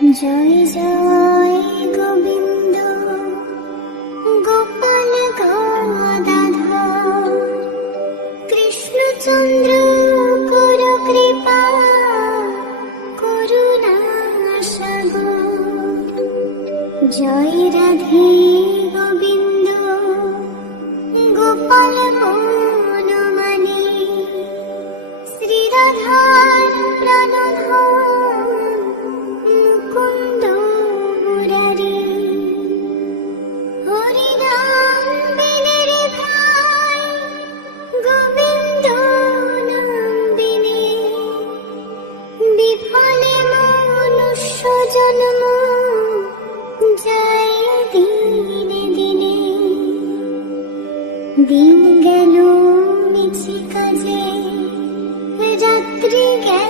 জয় জয় গোবিন্দ গোপাল গদাধর। কৃষ্ণচন্দ্র কর কৃপা করুণা জয় রাধে গোবিন্দ গোপাল দিন গেল মিছি কাজে রাত্রি গেল।